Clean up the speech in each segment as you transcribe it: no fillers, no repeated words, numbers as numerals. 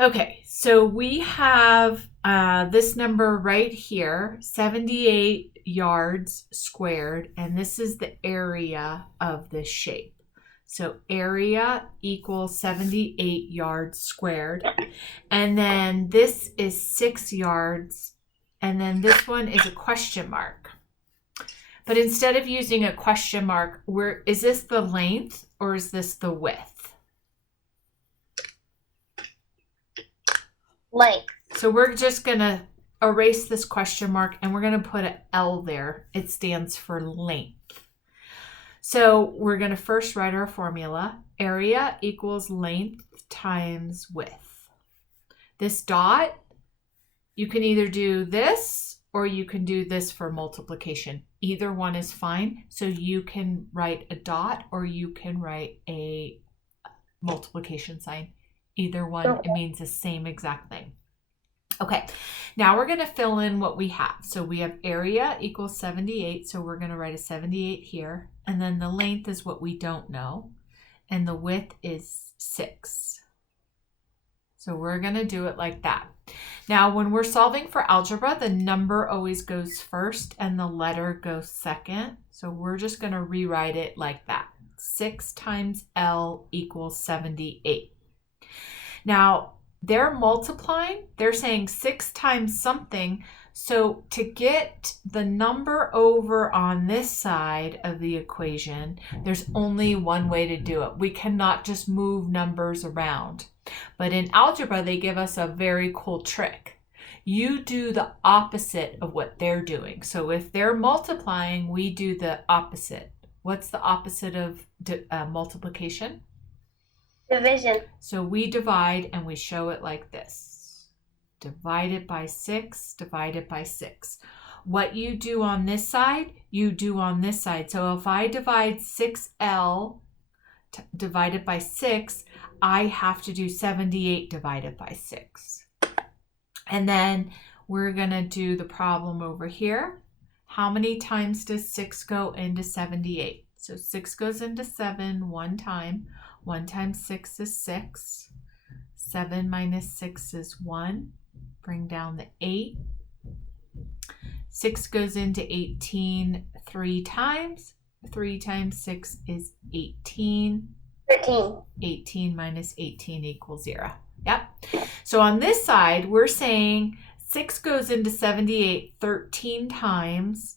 Okay, so we have this number right here, 78 yards squared, and this is the area of this shape. So area equals 78 yards squared. And then this is 6 yards, and then this one is a question mark. But instead of using a question mark, is this the length or is this the width? Length. So we're just going to erase this question mark and we're going to put an L there. It stands for length. So we're going to first write our formula. Area equals length times width. This dot, you can either do this or you can do this for multiplication. Either one is fine. So you can write a dot or you can write a multiplication sign. Either one, it means the same exact thing. Okay, now we're going to fill in what we have. So we have area equals 78. So we're going to write a 78 here. And then the length is what we don't know. And the width is 6. So we're going to do it like that. Now, when we're solving for algebra, the number always goes first and the letter goes second. So we're just going to rewrite it like that. 6 times L equals 78. Now, they're multiplying. They're saying 6 times something. So to get the number over on this side of the equation, there's only one way to do it. We cannot just move numbers around. But in algebra, they give us a very cool trick. You do the opposite of what they're doing. So if they're multiplying, we do the opposite. What's the opposite of multiplication? Division. So we divide and we show it like this. Divided by 6, divided by 6. What you do on this side, you do on this side. So if I divide 6L divided by 6, I have to do 78 divided by 6. And then we're going to do the problem over here. How many times does 6 go into 78? So 6 goes into 7 one time. 1 times 6 is 6. 7 minus 6 is 1. Bring down the 8. 6 goes into 18 3 times. 3 times 6 is 18. 13. 18 minus 18 equals 0. Yep. So on this side, we're saying 6 goes into 78 13 times.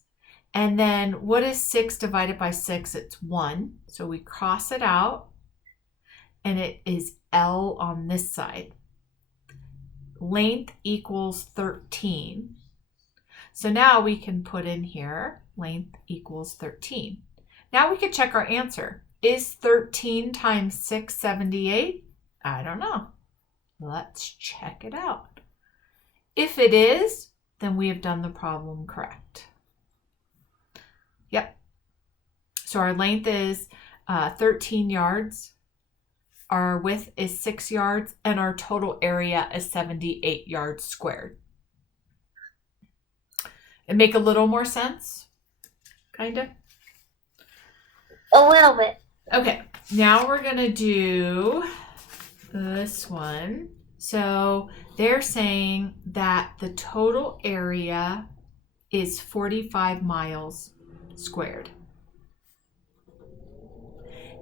And then what is 6 divided by 6? It's 1. So we cross it out. And it is L on this side. Length equals 13. So now we can put in here, length equals 13. Now we can check our answer. Is 13 times 6 78? I don't know. Let's check it out. If it is, then we have done the problem correct. Yep. So our length is 13 yards. Our width is 6 yards, and our total area is 78 yards squared. It make a little more sense? Kind of? A little bit. Okay, now we're going to do this one. So they're saying that the total area is 45 miles squared.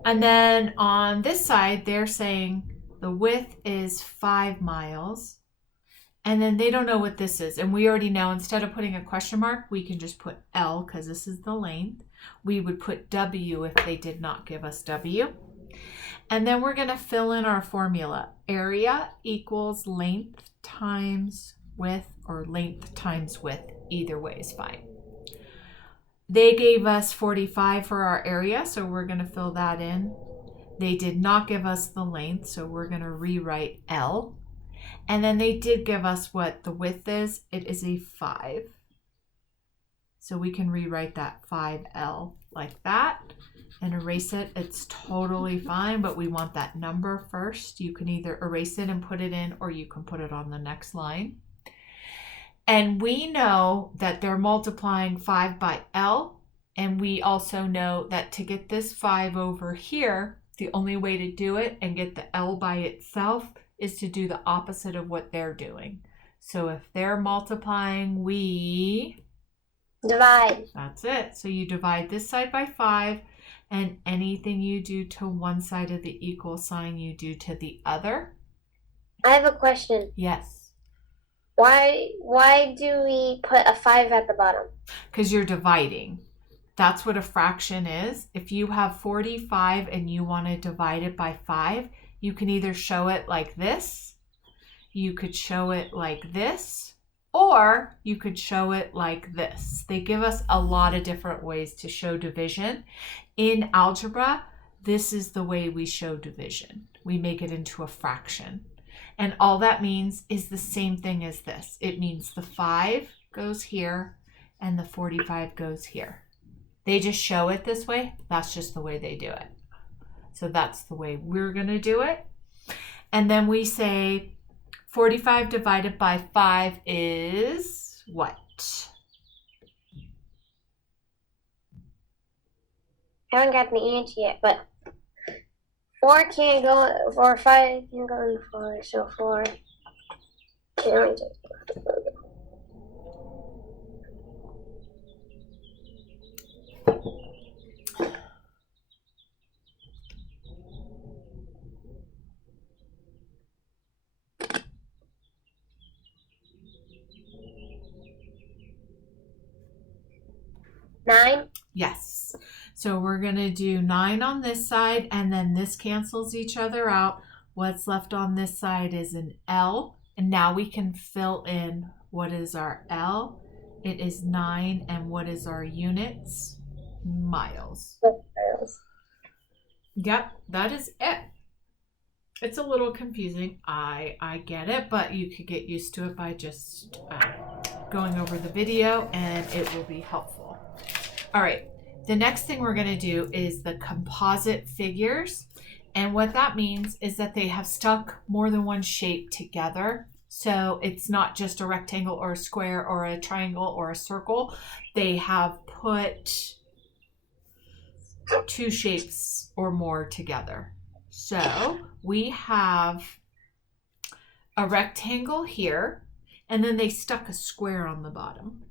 And then on this side, they're saying the width is 5 miles. And then they don't know what this is. And we already know instead of putting a question mark, we can just put L because this is the length. We would put W if they did not give us W. And then we're going to fill in our formula. Area equals length times width, or length times width. Either way is fine. They gave us 45 for our area, so we're going to fill that in. They did not give us the length, so we're going to rewrite L. And then they did give us what the width is. It is a 5. So we can rewrite that 5L like that and erase it. It's totally fine, but we want that number first. You can either erase it and put it in, or you can put it on the next line. And we know that they're multiplying 5 by L. And we also know that to get this 5 over here, the only way to do it and get the L by itself is to do the opposite of what they're doing. So if they're multiplying, we Divide. That's it. So you divide this side by 5, and anything you do to one side of the equal sign, you do to the other. I have a question. Yes. Why do we put a 5 at the bottom? Because you're dividing. That's what a fraction is. If you have 45 and you want to divide it by 5, you can either show it like this, you could show it like this, or you could show it like this. They give us a lot of different ways to show division. In algebra, this is the way we show division. We make it into a fraction. And all that means is the same thing as this. It means the 5 goes here and the 45 goes here. They just show it this way. That's just the way they do it. So that's the way we're going to do it. And then we say 45 divided by 5 is what? I haven't got the answer yet, but 4 can't go, or 5 can go in 4, so 4. Nine? Yes. So we're going to do 9 on this side, and then this cancels each other out. What's left on this side is an L, and now we can fill in what is our L. It is 9, and what is our units? Miles. Yep, that is it. It's a little confusing. I get it, but you could get used to it by just going over the video, and it will be helpful. All right, the next thing we're going to do is the composite figures. And what that means is that they have stuck more than one shape together. So it's not just a rectangle or a square or a triangle or a circle. They have put 2 shapes or more together. So we have a rectangle here, and then they stuck a square on the bottom.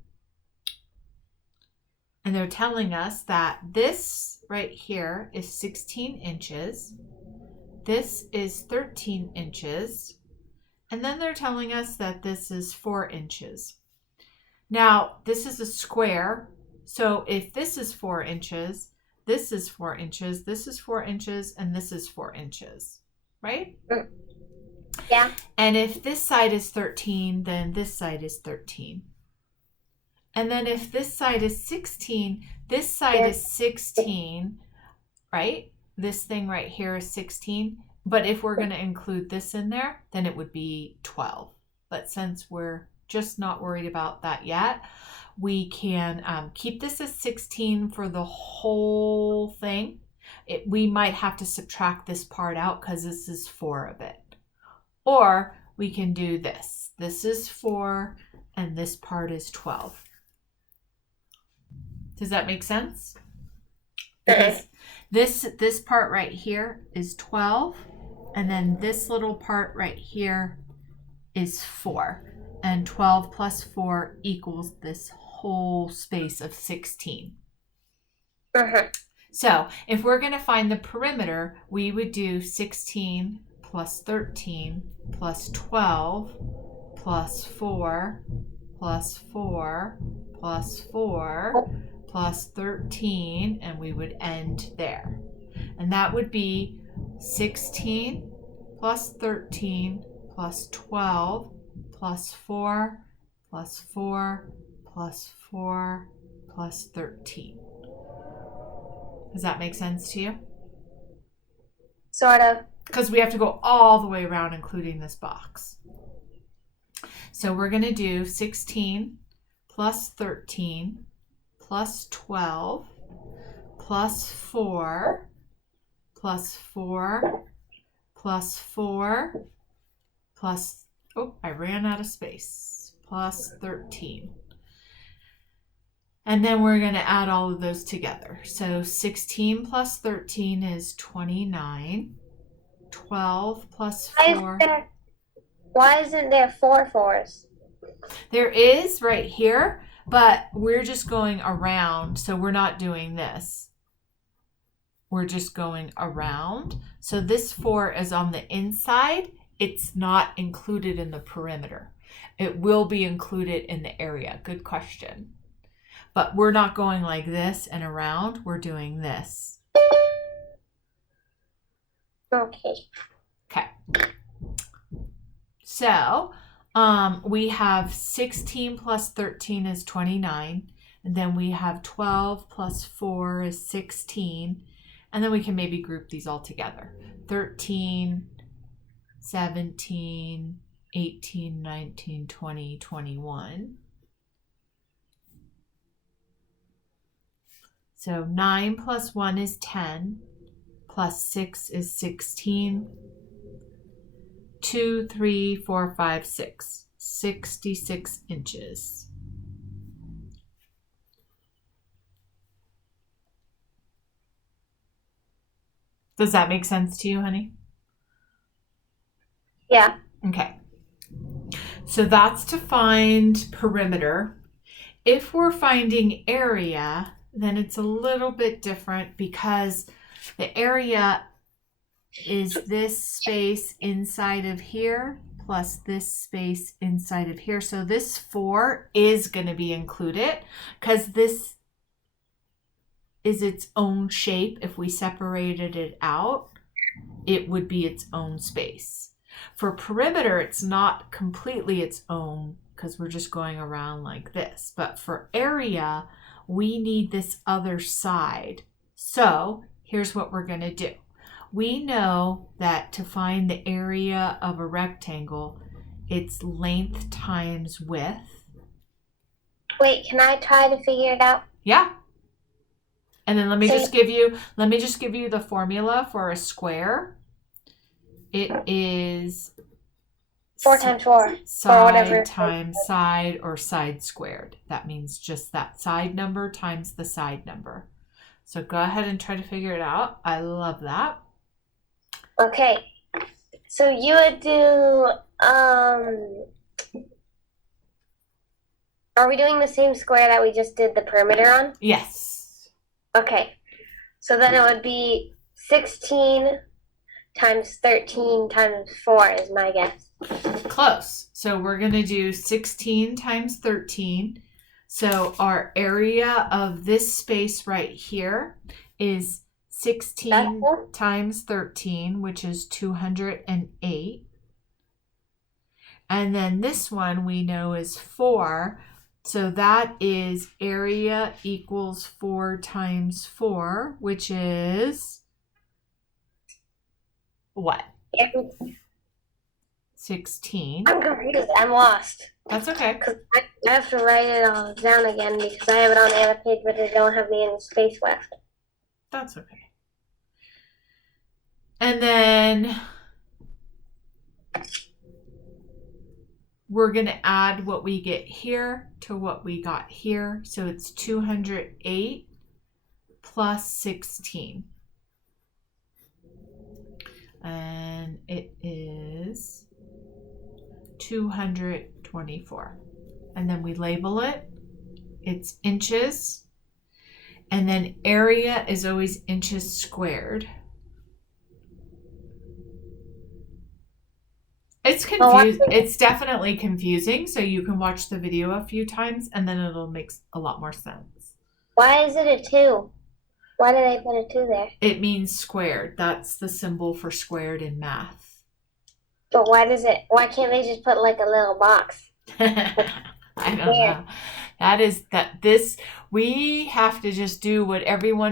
And they're telling us that this right here is 16 inches. This is 13 inches. And then they're telling us that this is 4 inches. Now, this is a square. So if this is 4 inches, this is 4 inches, this is 4 inches, and this is 4 inches, right? Yeah. And if this side is 13, then this side is 13. And then if this side is 16, this side is 16, right? This thing right here is 16. But if we're going to include this in there, then it would be 12. But since we're just not worried about that yet, we can keep this as 16 for the whole thing. We might have to subtract this part out because this is 4 of it. Or we can do this. This is 4 and this part is 12. Does that make sense? Because this part right here is 12, and then this little part right here is 4. And 12 plus 4 equals this whole space of 16. So if we're going to find the perimeter, we would do 16 plus 13 plus 12 plus 4 plus 4 plus 4 plus 13, and we would end there. And that would be 16 plus 13 plus 12 plus 4 plus 4 plus 4 plus 13. Does that make sense to you? Sort of. Because we have to go all the way around, including this box. So we're going to do 16 plus 13 plus 12 plus 4 plus 4 plus 4 plus, oh, I ran out of space, plus 13. And then we're going to add all of those together. So 16 plus 13 is 29. 12 plus 4. Why isn't there 4 4s? There is right here, but we're just going around, so we're not doing this. We're just going around. So this 4 is on the inside. It's not included in the perimeter. It will be included in the area. Good question. But we're not going like this and around. We're doing this. Okay. Okay. So we have 16 plus 13 is 29. And then we have 12 plus 4 is 16. And then we can maybe group these all together. 13, 17, 18, 19, 20, 21. So 9 plus 1 is 10, plus 6 is 16. 2, 3, 4, 5, 6. 66 inches. Does that make sense to you, honey? Yeah. Okay. So that's to find perimeter. If we're finding area, then it's a little bit different because the area is this space inside of here plus this space inside of here. So this 4 is going to be included because this is its own shape. If we separated it out, it would be its own space. For perimeter, it's not completely its own because we're just going around like this. But for area, we need this other side. So here's what we're going to do. We know that to find the area of a rectangle, it's length times width. Wait, can I try to figure it out? Yeah. And then let me just give you the formula for a square. It is 4 times 4. Side or whatever. times side or side squared. That means just that side number times the side number. So go ahead and try to figure it out. I love that. Okay. So you would do, are we doing the same square that we just did the perimeter on? Yes. Okay. So then it would be 16 times 13 times 4 is my guess. Close. So we're going to do 16 times 13. So our area of this space right here is 16 times 13, which is 208. And then this one we know is 4. So that is area equals 4 times 4, which is what? 16. I'm confused. I'm lost. That's okay. Because I have to write it all down again because I have it on the other page, but they don't have any space left. That's okay. And then we're going to add what we get here to what we got here. So it's 208 plus 16. And it is 224. And then we label it. It's inches. And then area is always inches squared. It's confusing. It's definitely confusing. So you can watch the video a few times and then it'll make a lot more sense. Why is it a 2? Why did I put a 2 there? It means squared. That's the symbol for squared in math. But why can't they just put like a little box? I don't know. We have to just do what everyone